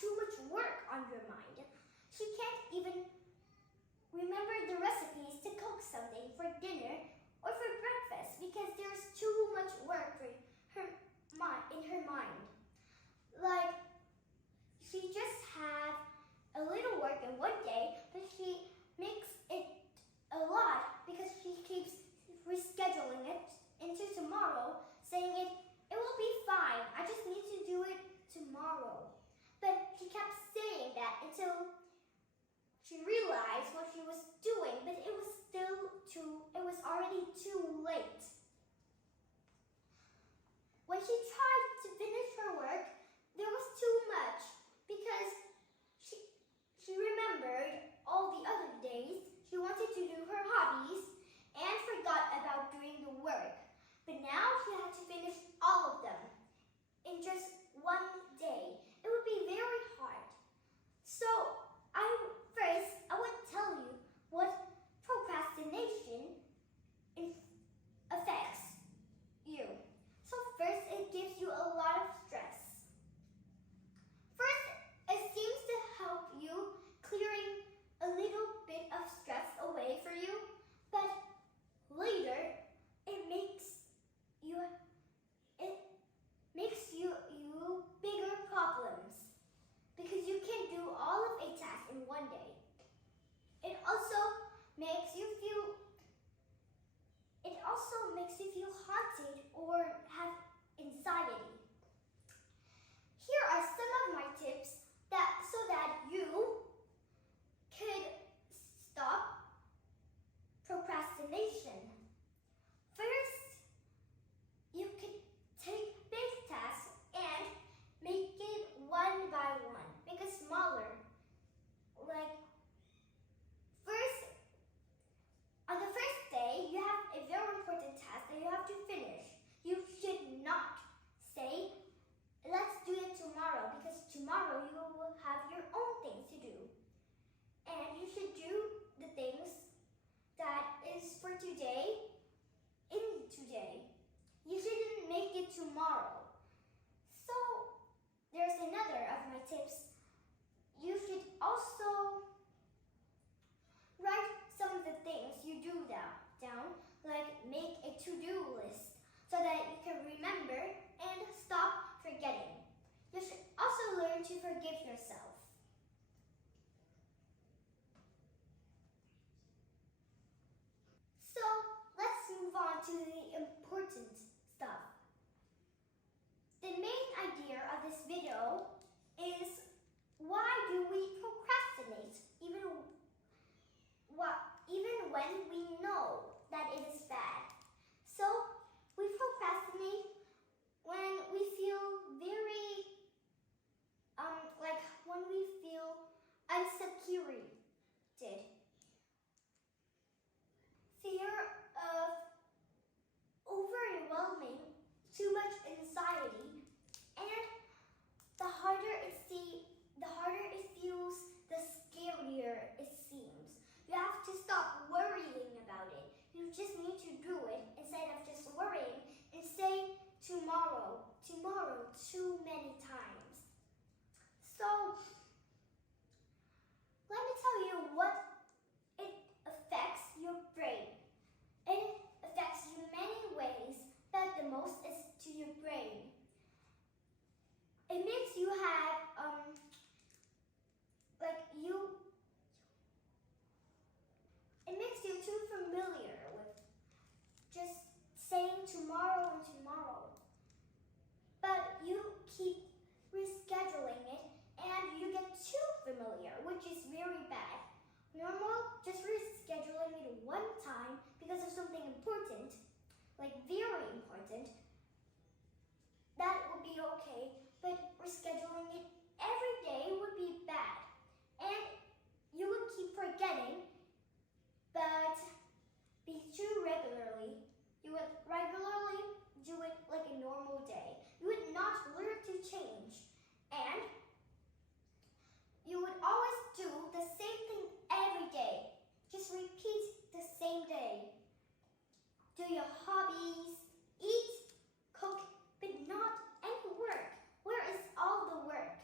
too much work on your mind. She can't even remember the recipes to cook something for dinner or for breakfast because there's too much work for in her mind. Like, she just had a little work in one day, but she makes it a lot because she keeps rescheduling it into tomorrow, saying it will be fine, I just need to do it tomorrow. But she kept saying that until she realized what she was doing, but it was already too late. When she tried to finish her work, there was too much because she remembered all the other days she wanted to do her hobbies and forgot about doing the work. But now she had to finish all of them in just one day. It would be very hard. So first I would tell you what procrastination affects you. So first, it gives you a lot of stress. First, it seems to help you clearing a little bit of stress away for you, but later it makes you bigger problems because you can't do all of a task in one day. It also makes you feel haunted or have anxiety. Here are some of my tips so that you could stop procrastination. First, you could take big tasks and make it one by one. Make it smaller. Like, on the first day, you have a very important task that you have to finish. You should not say, let's do it tomorrow, because tomorrow you will have your own things to do. And you should do the things that is for today in today. You shouldn't make it tomorrow. So, there's another of my tips. You should also write some of the things you do down, like make a to-do list so that you can remember and stop forgetting. You should also learn to forgive yourself. So let's move on to the important stuff. The main idea of this video is, why do we procrastinate even when we know that it is bad? So we procrastinate when we feel when we feel insecure, fear of overwhelming, too much anxiety, and the harder it feels, the scarier it seems. You have to stop worrying about it. You just need to do it instead of just worrying and say tomorrow too many times. So, let me tell you what it affects your brain. It affects you many ways, but the most is to your brain. It makes you have, it makes you too familiar with just saying tomorrow and tomorrow. But you keep rescheduling it and you get too familiar, which is very bad. Normal, just rescheduling it one time because of something important, like very important, that would be okay, but rescheduling it every day would be bad. And you would keep forgetting, but too regularly. You would regularly do it like a normal day. You would not learn to change. And you would always do the same thing every day. Just repeat the same day. Do your hobbies, eat, cook, but not any work. Where is all the work?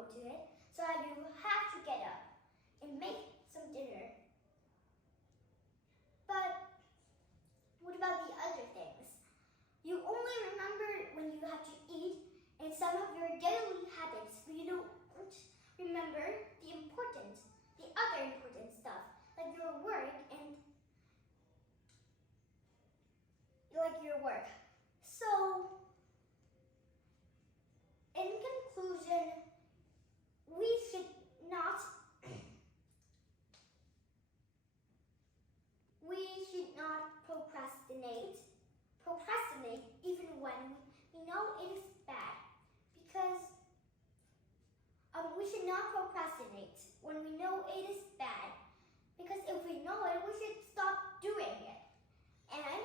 go to it, so that you have to get up and make some dinner. But what about the other things? You only remember when you have to eat and some of your daily habits, but you don't remember the other important stuff, like your work and So, in conclusion, we should not procrastinate even when we know it is bad, because we should not procrastinate when we know it is bad, because if we know it, we should stop doing it. And